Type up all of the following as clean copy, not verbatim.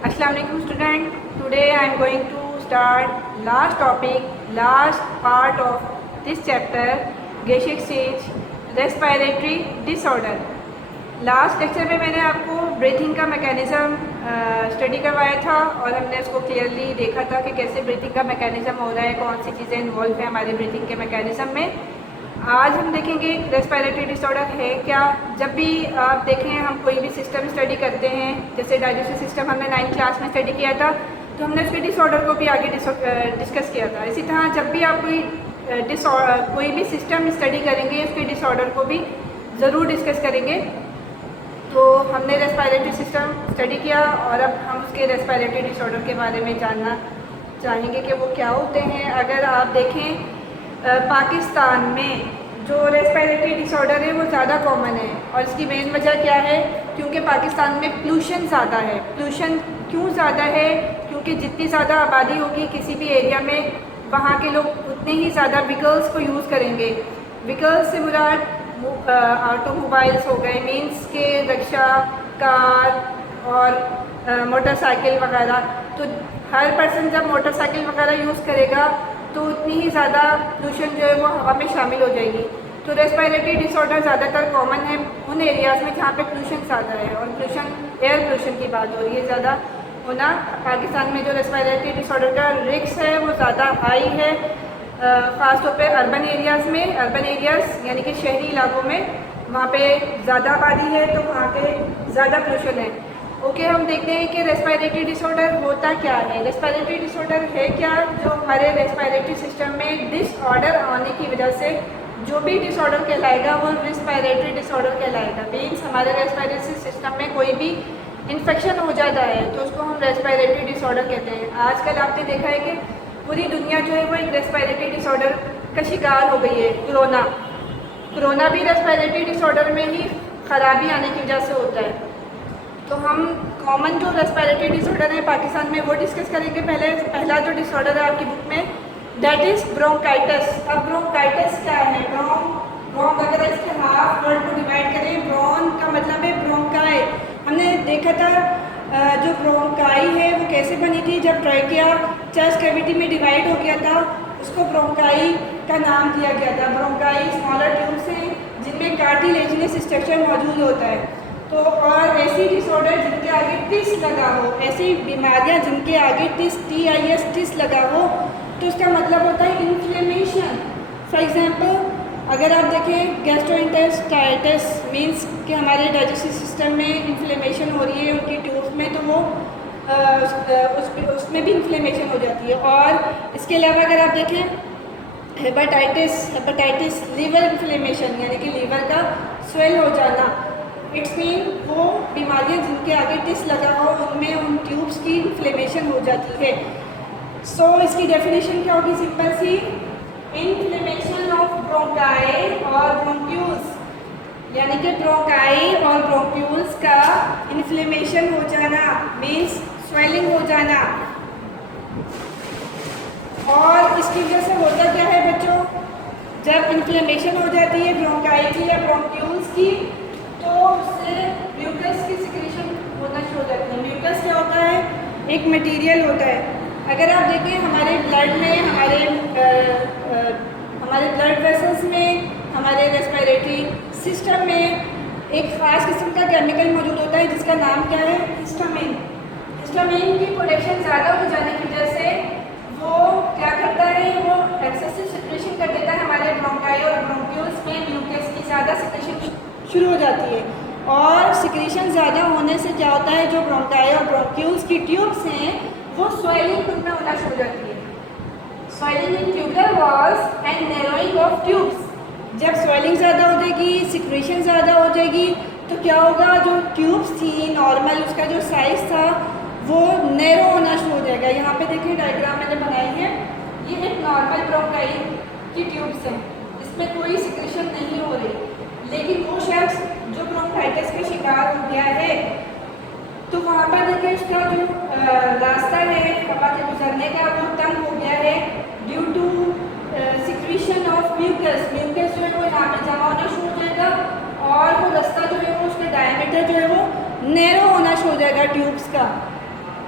Assalamu alaikum student. Today I am going to start last topic, last part of this chapter, gaseous stage, respiratory disorder. Last lecture में मैंने आपको breathing का mechanism study करवाया था और हमने उसको क्लियरली देखा था कि कैसे ब्रीथिंग का मैकेनिज़्म हो रहा है, कौन सी चीज़ें इन्वॉल्व हैं हमारे ब्रीथिंग के मैकेनिज़्म में। आज हम देखेंगे रेस्पिरेटरी डिसऑर्डर है क्या। जब भी आप देखें हम कोई भी सिस्टम स्टडी करते हैं, जैसे डाइजेस्टिव सिस्टम हमने 9th क्लास में स्टडी किया था, तो हमने उसके डिसऑर्डर को भी आगे डिस्कस किया था। इसी तरह जब भी आप कोई भी सिस्टम स्टडी करेंगे उसके डिसऑर्डर को भी ज़रूर डिस्कस करेंगे। तो हमने रेस्पिरेटरी सिस्टम स्टडी किया और अब हम उसके रेस्पिरेटरी डिसऑर्डर के बारे में जानना चाहेंगे कि वो क्या होते हैं। अगर आप देखें पाकिस्तान में जो रेस्पिरेटरी डिसऑर्डर है वो ज़्यादा कॉमन है और इसकी मेन वजह क्या है, क्योंकि पाकिस्तान में पोल्यूशन ज़्यादा है। पोल्यूशन क्यों ज़्यादा है? क्योंकि जितनी ज़्यादा आबादी होगी किसी भी एरिया में, वहाँ के लोग उतने ही ज़्यादा व्हीकल्स को यूज़ करेंगे। व्हीकल्स से मुराद ऑटोमोबाइल्स हो गए, मीन्स के रिक्शा, कार और मोटरसाइकिल वगैरह। तो हर पर्सन जब मोटरसाइकिल वगैरह यूज़ करेगा तो उतनी ही ज़्यादा पोल्यूशन जो है वो हवा में शामिल हो जाएगी। तो रेस्पिरेटरी डिसऑर्डर ज़्यादातर कॉमन है उन एरियाज़ में जहाँ पे पोल्यूशन ज़्यादा है, और पोल्यूशन एयर पोल्यूशन की बात हो रही है ज़्यादा होना। पाकिस्तान में जो रेस्पिरेटरी डिसऑर्डर का रिस्क है वो ज़्यादा हाई है, ख़ास तौर पे अर्बन एरियाज़ में। अर्बन एरियाज़ यानी कि शहरी इलाकों में, वहाँ पे ज़्यादा आबादी है तो वहाँ पे ज़्यादा पोल्यूशन है। ओके, हम देखते हैं कि रेस्पिरेटरी डिसऑर्डर होता क्या है। रेस्पिरेटरी डिसऑर्डर है क्या? जो हमारे रेस्पिरेटरी सिस्टम में डिसऑर्डर आने की वजह से जो भी डिसऑर्डर कहलाएगा वो रेस्पिरेटरी डिसऑर्डर कहलाएगा। मीन्स हमारे रेस्पिरेटरी सिस्टम में कोई भी इन्फेक्शन हो जाता है तो उसको हम रेस्पिरेटरी डिसऑर्डर कहते हैं। आजकल आपने देखा है कि पूरी दुनिया जो है वो एक रेस्पिरेटरी डिसऑर्डर का शिकार हो गई है। कोरोना भी रेस्पिरेटरी डिसऑर्डर में ही खराबी आने की वजह से होता है। तो हम कॉमन जो रेस्पिरेटरी डिसऑर्डर है पाकिस्तान में वो डिस्कस करेंगे। पहला जो डिसऑर्डर है आपकी बुक में, दैट इज़ ब्रोंकाइटिस। अब ब्रोंकाइटिस क्या है? ब्रोंक अगर इसके हाफ वर्ड को डिवाइड करें, ब्रोन का मतलब है ब्रोंकाई। हमने देखा था जो ब्रोंकाई है वो कैसे बनी थी, जब ट्रैकिया चेस्ट कैविटी में डिवाइड हो गया था उसको ब्रोंकाई का नाम दिया गया था। ब्रोंकाई स्मॉलर ट्यूब्स हैं जिनमें कार्टिलेजिनस स्ट्रक्चर मौजूद होता है। तो और ऐसी डिसऑर्डर जिनके आगे टिस लगा हो, ऐसी बीमारियां जिनके आगे टिस लगा हो, तो उसका मतलब होता है इन्फ्लेमेशन। फॉर एग्जांपल अगर आप देखें गैस्ट्रोइंटेस्टाइटिस मींस कि हमारे डाइजेस्टिव सिस्टम में इन्फ्लेमेशन हो रही है उनकी ट्यूब्स में, तो वो उसमें भी इन्फ्लेमेशन हो जाती है। और इसके अलावा अगर आप देखें हेपेटाइटिस लीवर इन्फ्लेमेशन यानी कि लीवर का स्वेल हो जाना, इट्स मीन वो बीमारियां जिनके आगे टिस लगा हो उनमें उन ट्यूब्स की इन्फ्लेमेशन हो जाती है। सो इसकी डेफिनेशन क्या होगी? सिंपल सी, इन्फ्लेमेशन ऑफ ब्रोंकाई और ब्रोंक्यूल्स, यानी कि ब्रोंकाई और ब्रोंक्यूल्स का इन्फ्लेमेशन हो जाना मीन्स स्वेलिंग हो जाना। और इसकी वजह से होता क्या है बच्चों, जब इन्फ्लेमेशन हो जाती है ब्रोंकाई की या ब्रोंक्यूल्स की, तो उससे म्यूकस की सिक्रीशन होना शुरू हो जाती है। म्यूकस क्या होता है? एक मटेरियल होता है। अगर आप देखें हमारे ब्लड में, हमारे ब्लड वेसल्स में, हमारे रेस्पिरेटरी सिस्टम में एक ख़ास किस्म का केमिकल मौजूद होता है जिसका नाम क्या है? हिस्टामिन। हिस्टामिन की प्रोडक्शन ज़्यादा हो जाने की वजह से वो क्या करता है, वो एक्सेसिव सिक्रीशन कर देता है हमारे ब्रोंकाई और ब्रोंक्यूल्स में। म्यूकस की ज़्यादा सिक्रीशन शुरू हो जाती है और सिक्रीशन ज़्यादा होने से क्या होता है, जो ब्रोंकाई और ब्रोंक्यूल्स की ट्यूब्स हैं वो स्वेलिंग उनमें होना शुरू हो जाती है। Swelling in tubular walls and narrowing of tubes. जब स्वेलिंग ज़्यादा हो जाएगी, सिक्रीशन ज़्यादा हो जाएगी, तो क्या होगा, जो ट्यूब्स थी नॉर्मल उसका जो साइज़ था वो नैरो होना शुरू हो जाएगा। यहाँ पे देखिए डायग्राम मैंने बनाई है, ये एक नॉर्मल ब्रोंकाई की ट्यूब्स हैं, इसमें कोई सिक्रीशन नहीं हो रही। लेकिन वो शख्स जो ब्रोंकाइटिस का शिकार हो गया है तो वहाँ पर देखिए उसका जो रास्ता है हवा के गुजरने का वो तंग हो गया है due to secretion of mucus. Mucus जो है वो यहाँ पे जमा होना शुरू हो जाएगा और वो रास्ता जो है वो उसका डायमीटर जो है वो नैरो होना शुरू हो जाएगा ट्यूब्स का।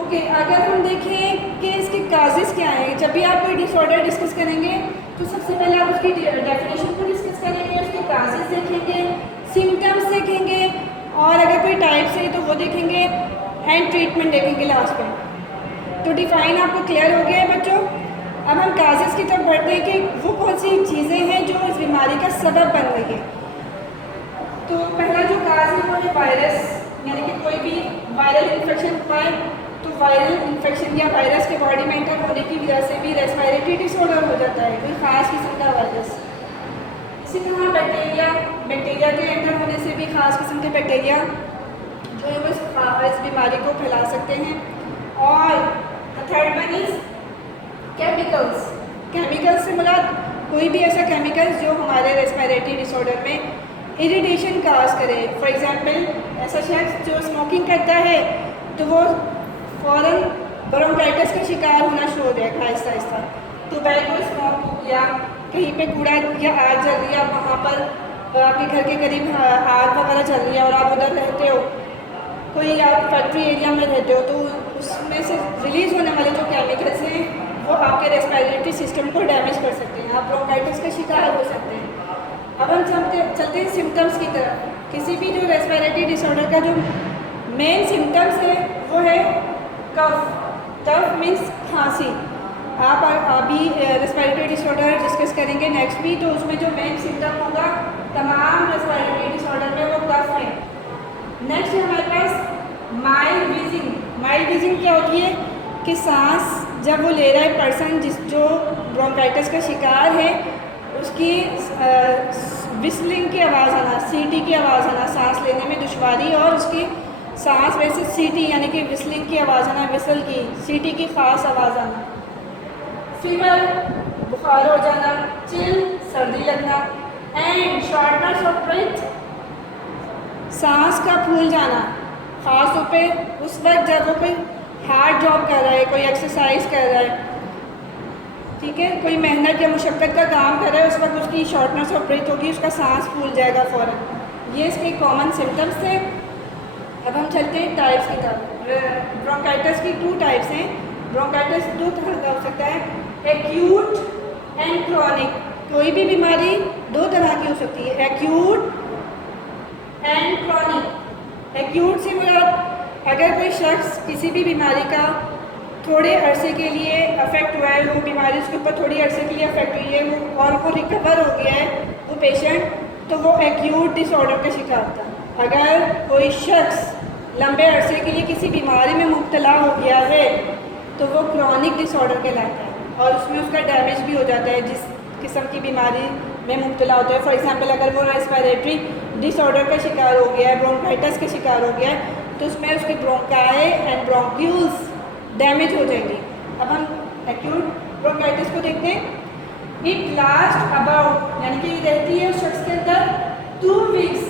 ओके, अगर हम देखें कि इसके काजेज़ क्या हैं, जब भी आप कोई डिसऑर्डर डिस्कस करेंगे तो सबसे पहले आप उसकी डेफिनेशन को डिस्कस करेंगे, उसके काजेज़ देखेंगे, सिम्टम्स देखेंगे, और अगर कोई टाइप्स है तो वो देखेंगे, एंड ट्रीटमेंट देखेंगे लास्ट में। तो डिफाइन आपको क्लियर हो गया है बच्चों। अब हम काजेज़ की तरफ बढ़ते हैं कि वो कौन सी चीज़ें हैं जो इस बीमारी का सबब बन रही है। तो पहला जो काज है वो है वायरस, यानी कि कोई भी वायरल इन्फेक्शन हुआ है तो वायरल इन्फेक्शन या वायरस के बॉडी में एंटर होने की वजह से भी रेस्पिरेटरी डिसऑर्डर हो जाता है, कोई ख़ास किस्म का वायरस। इसी तरह बैक्टीरिया के एंटर होने से भी ख़ास किस्म के बैक्टीरिया जो है वो इस बीमारी को फैला सकते हैं। और third one is chemicals. Chemicals से मुराद कोई भी ऐसा केमिकल जो हमारे रेस्पिरेटरी डिसऑर्डर में इरिटेशन काज करे। फॉर एग्जांपल, ऐसा शख्स जो स्मोकिंग करता है तो वो फ़ौरन ब्रोंकाइटिस का शिकार होना शुरू हो जाएगा आहिस्ता आहिस्ता। टोबैको स्मोक या कहीं पे कूड़ा या आग जल रही है, वहाँ पर आपके घर के करीब आग वगैरह चल रही है और आप उधर रहते हो, कोई आप फैक्ट्री एरिया में रहते हो, तो उसमें से रिलीज़ होने वाले जो केमिकल्स हैं वो आपके रेस्पिरेटरी सिस्टम को डैमेज कर सकते हैं, आप ब्रोंकाइटिस का शिकार हो सकते हैं। अब हम चलते हैं सिम्टम्स की तरफ। किसी भी जो रेस्पिरेटरी डिसऑर्डर का जो मेन सिम्टम्स है वो है कफ। कफ मीन्स खांसी। आप अभी रेस्पिरेटरी डिसऑर्डर डिस्कस करेंगे नेक्स्ट भी, तो उसमें जो मेन सिम्टम होगा तमाम रेस्पिरेटरी डिसऑर्डर में वो कफ है। नेक्स्ट है हमारे पास माइल्ड व्हीजिंग। माइल्ड व्हीजिंग क्या होती है कि सांस जब वो ले रहा है पर्सन जो ब्रोंकाइटिस का शिकार है, उसकी विस्लिंग की आवाज़ आना, सीटी की आवाज़ आना, सांस लेने में दुश्वारी, और उसकी सांस वैसे सीटी यानी कि विस्लिंग की आवाज़ आना, विसल की सीटी की ख़ास आवाज़ आना, फीवर बुखार हो जाना, चिल सर्दी लगना, एंड शॉर्टनेस ऑफ ब्रेथ सांस का फूल जाना, ख़ास तौर पे उस वक्त जब वो कोई हार्ड जॉब कर रहा है, कोई एक्सरसाइज कर रहा है, ठीक है, कोई मेहनत या मुशक्क़त का काम कर रहा है, उस वक्त उसकी शॉर्टनेस ऑफ ब्रेथ होगी, उसका सांस फूल जाएगा फ़ौरन। ये इसके कॉमन सिम्टम्स थे। अब हम चलते हैं टाइप्स की तरफ। ब्रोंकाइटिस की 2 टाइप्स हैं। ब्रोंकाइटिस 2 तरह का हो सकता है, एक्यूट एंड क्रॉनिक। कोई भी बीमारी 2 तरह की हो सकती है, एक्यूट एंड क्रॉनिक। एक्यूट से मुराद अगर कोई शख्स किसी भी बीमारी का थोड़े अरसे के लिए अफेक्ट हुआ है, वो बीमारी उसके ऊपर थोड़ी अरसे के लिए अफेक्ट हुई है वो और वो रिकवर हो गया है वो पेशेंट, तो वो एक्यूट डिसऑर्डर का शिकार था। अगर कोई शख्स लंबे अरसे के लिए किसी बीमारी में मुब्तला हो गया है तो वो क्रॉनिक डिसऑर्डर कहलाता है, और उसमें उसका डैमेज भी हो जाता है जिस किस्म की बीमारी में मुब्तला होता है। फॉर एग्जांपल, अगर वो रेस्पिरेटरी डिसऑर्डर का शिकार हो गया है, ब्रोंकाइटिस का शिकार हो गया है, तो उसमें उसके ब्रोंकाई एंड ब्रोंक्यूल्स डैमेज हो जाएंगी। अब हम एक्यूट ब्रोंकाइटिस को देखते हैं। इट लास्ट अबाउट, यानी कि रहती है उस शख्स के अंदर 2 वीक्स,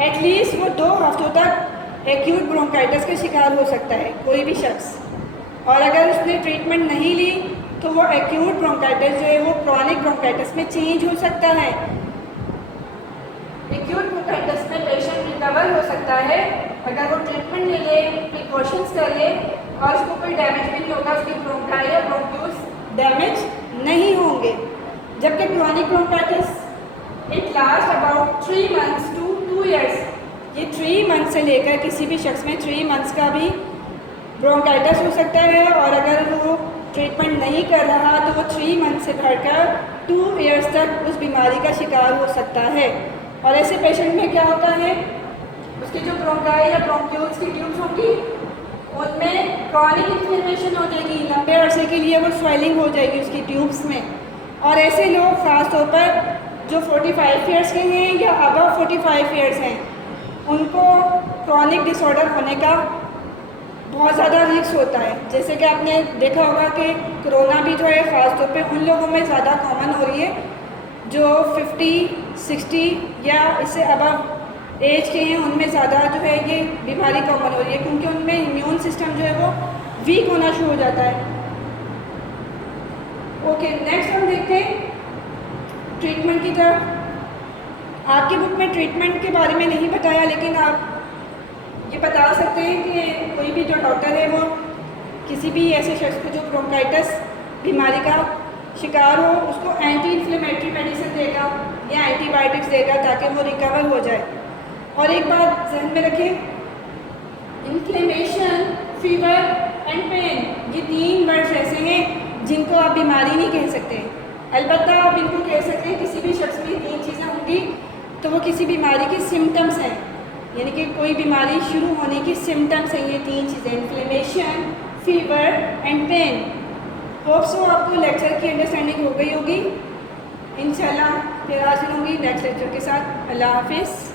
एटलीस्ट वो 2 हफ्तों तक एक्यूट ब्रोंकाइटिस का शिकार हो सकता है कोई भी शख्स, और अगर उसने ट्रीटमेंट नहीं ली तो वो एक्यूट ब्रोंकाइटिस जो है वो क्रॉनिक ब्रोंकाइटिस में चेंज हो सकता है। एक्यूट ब्रोंकाइटिस में पेशेंट रिकवर हो सकता है अगर वो ट्रीटमेंट ले ले, प्रिकॉशंस कर ले, और उसको कोई डैमेज भी नहीं होगा, उसकी ब्रोंकाई या ब्रोंक्यूल्स डैमेज नहीं होंगे। जबकि chronic bronchitis it last about 3 months to 2 years. ये 3 मंथ से लेकर किसी भी शख्स में 3 मंथ्स का भी ब्रोंकाइटिस हो सकता है, और अगर वो ट्रीटमेंट नहीं कर रहा तो वो 3 मंथ से बढ़कर 2 ईयर्स तक उस बीमारी का शिकार हो सकता है। और ऐसे पेशेंट में क्या होता है, उसकी जो ब्रोंकाई या ब्रोंक्यूल्स की ट्यूब्स होंगी उनमें क्रॉनिक इन्फ्लेमेशन हो जाएगी, लंबे अरसे के लिए वो स्वेलिंग हो जाएगी उसकी ट्यूब्स में। और ऐसे लोग ख़ास तौर पर जो 45 ईयर्स के हैं या अबव 45 ईयर्स हैं, उनको क्रॉनिक डिसऑर्डर होने का बहुत ज़्यादा रिस्क होता है। जैसे कि आपने देखा होगा कि कोरोना भी जो है ख़ास तौर पे उन लोगों में ज़्यादा कॉमन हो रही है जो 50, 60 या इससे अबव एज के हैं, उनमें ज़्यादा जो है ये बीमारी कॉमन हो रही है, क्योंकि उनमें इम्यून सिस्टम जो है वो वीक होना शुरू हो जाता है। ओके, नेक्स्ट हम देखते हैं ट्रीटमेंट की तरफ। आपकी बुक में ट्रीटमेंट के बारे में नहीं बताया, लेकिन आप ये बता सकते हैं कि कोई भी जो डॉक्टर है वो किसी भी ऐसे शख्स को जो ब्रोंकाइटिस बीमारी का शिकार हो, उसको एंटी इन्फ्लेमेटरी मेडिसिन देगा या एंटीबायोटिक्स देगा ताकि वो रिकवर हो जाए। और एक बात जहन में रखें, इन्फ्लेमेशन, फीवर एंड पेन, ये 3 वर्ड्स ऐसे हैं जिनको आप बीमारी नहीं कह सकते। अलबत्ता आप इनको कह सकते हैं, किसी भी शख्स में 3 चीज़ें होंगी तो वो किसी बीमारी के सिम्टम्स हैं, यानी कि कोई बीमारी शुरू होने की सिम्टम्स हैं ये 3 चीज़ें, inflammation, fever and pain. Hope so आपको लेक्चर की अंडरस्टैंडिंग हो गई होगी। इंशाल्लाह फिर हाजिर होंगी नेक्स्ट लेक्चर के साथ। अल्लाह हाफिज़।